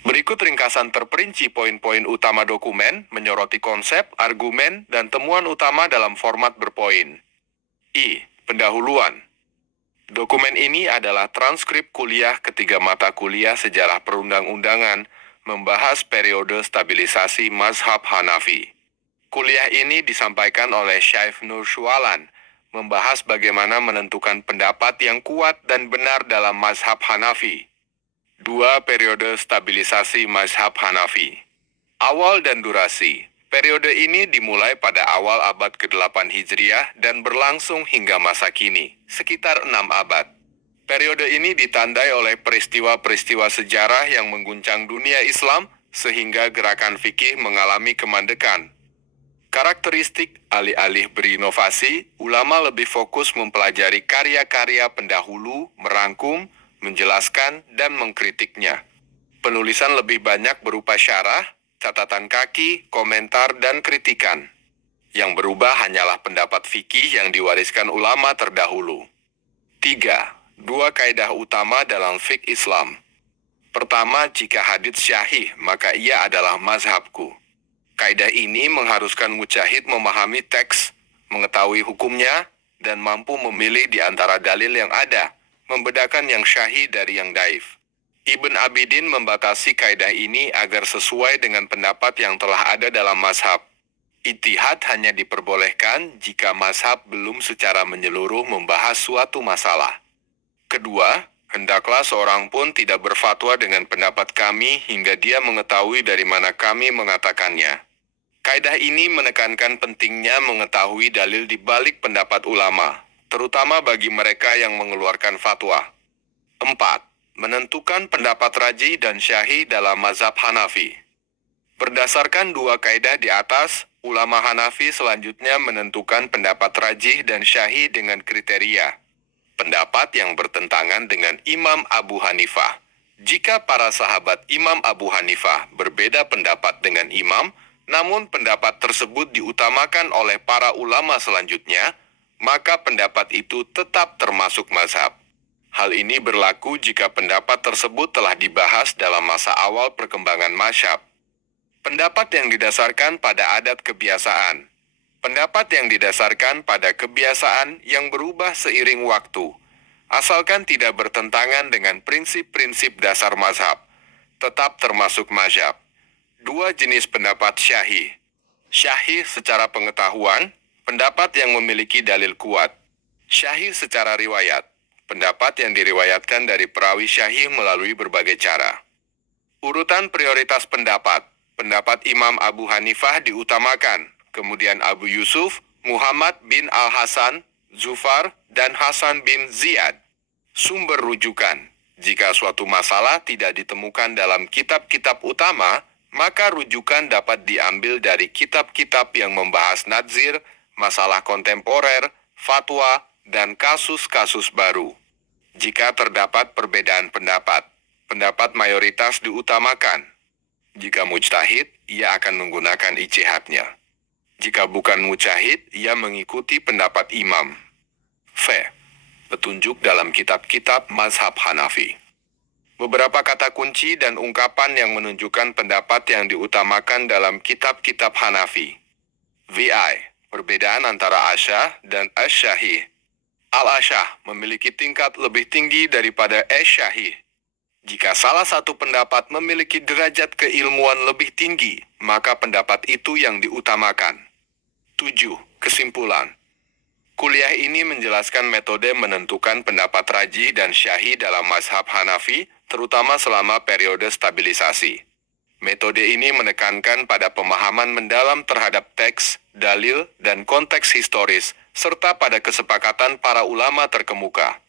Berikut ringkasan terperinci poin-poin utama dokumen, menyoroti konsep, argumen, dan temuan utama dalam format berpoin. Pendahuluan. Dokumen ini adalah transkrip kuliah ketiga mata kuliah sejarah perundang-undangan, membahas periode stabilisasi mazhab Hanafi. Kuliah ini disampaikan oleh Syaikh Nur Syualan, membahas bagaimana menentukan pendapat yang kuat dan benar dalam mazhab Hanafi. 2. Periode stabilisasi mazhab Hanafi. Awal dan durasi. Periode ini dimulai pada awal abad ke-8 Hijriah dan berlangsung hingga masa kini, sekitar 6 abad. Periode ini ditandai oleh peristiwa-peristiwa sejarah yang mengguncang dunia Islam, sehingga gerakan fikih mengalami kemandekan. Karakteristik alih-alih berinovasi, ulama lebih fokus mempelajari karya-karya pendahulu, merangkum, menjelaskan, dan mengkritiknya. Penulisan lebih banyak berupa syarah, catatan kaki, komentar, dan kritikan. Yang berubah hanyalah pendapat fikih yang diwariskan ulama terdahulu. 3. Dua kaidah utama dalam fikih Islam. Pertama, jika hadits syahih, maka ia adalah mazhabku. Kaidah ini mengharuskan mujtahid memahami teks, mengetahui hukumnya, dan mampu memilih di antara dalil yang ada, membedakan yang syahih dari yang daif. Ibn Abidin membatasi kaidah ini agar sesuai dengan pendapat yang telah ada dalam mazhab. Ijtihad hanya diperbolehkan jika mazhab belum secara menyeluruh membahas suatu masalah. Kedua, hendaklah seorang pun tidak berfatwa dengan pendapat kami hingga dia mengetahui dari mana kami mengatakannya. Kaidah ini menekankan pentingnya mengetahui dalil di balik pendapat ulama, terutama bagi mereka yang mengeluarkan fatwa. 4. Menentukan pendapat rajih dan syahih dalam mazhab Hanafi. Berdasarkan dua kaidah di atas, ulama Hanafi selanjutnya menentukan pendapat rajih dan syahih dengan kriteria. Pendapat yang bertentangan dengan Imam Abu Hanifah. Jika para sahabat Imam Abu Hanifah berbeda pendapat dengan imam, namun pendapat tersebut diutamakan oleh para ulama selanjutnya, maka pendapat itu tetap termasuk mazhab. Hal ini berlaku jika pendapat tersebut telah dibahas dalam masa awal perkembangan mazhab. Pendapat yang didasarkan pada adat kebiasaan. Pendapat yang didasarkan pada kebiasaan yang berubah seiring waktu, asalkan tidak bertentangan dengan prinsip-prinsip dasar mazhab, tetap termasuk mazhab. Dua jenis pendapat syahih. Syahih secara pengetahuan, pendapat yang memiliki dalil kuat. Syahih secara riwayat, pendapat yang diriwayatkan dari perawi syahih melalui berbagai cara. Urutan prioritas pendapat. Pendapat Imam Abu Hanifah diutamakan, kemudian Abu Yusuf, Muhammad bin Al-Hasan, Zufar, dan Hasan bin Ziyad. Sumber rujukan. Jika suatu masalah tidak ditemukan dalam kitab-kitab utama, maka rujukan dapat diambil dari kitab-kitab yang membahas nadzir, masalah kontemporer, fatwa, dan kasus-kasus baru. Jika terdapat perbedaan pendapat, pendapat mayoritas diutamakan. Jika mujtahid, ia akan menggunakan ijtihadnya. Jika bukan mujtahid, ia mengikuti pendapat imam. Petunjuk dalam kitab-kitab mazhab Hanafi. Beberapa kata kunci dan ungkapan yang menunjukkan pendapat yang diutamakan dalam kitab-kitab Hanafi. Perbedaan antara asyah dan asy-syahih. Al-asyah memiliki tingkat lebih tinggi daripada asy-syahih. Jika salah satu pendapat memiliki derajat keilmuan lebih tinggi, maka pendapat itu yang diutamakan. 7. Kesimpulan. Kuliah ini menjelaskan metode menentukan pendapat rajih dan syahih dalam mazhab Hanafi, terutama selama periode stabilisasi. Metode ini menekankan pada pemahaman mendalam terhadap teks, dalil, dan konteks historis, serta pada kesepakatan para ulama terkemuka.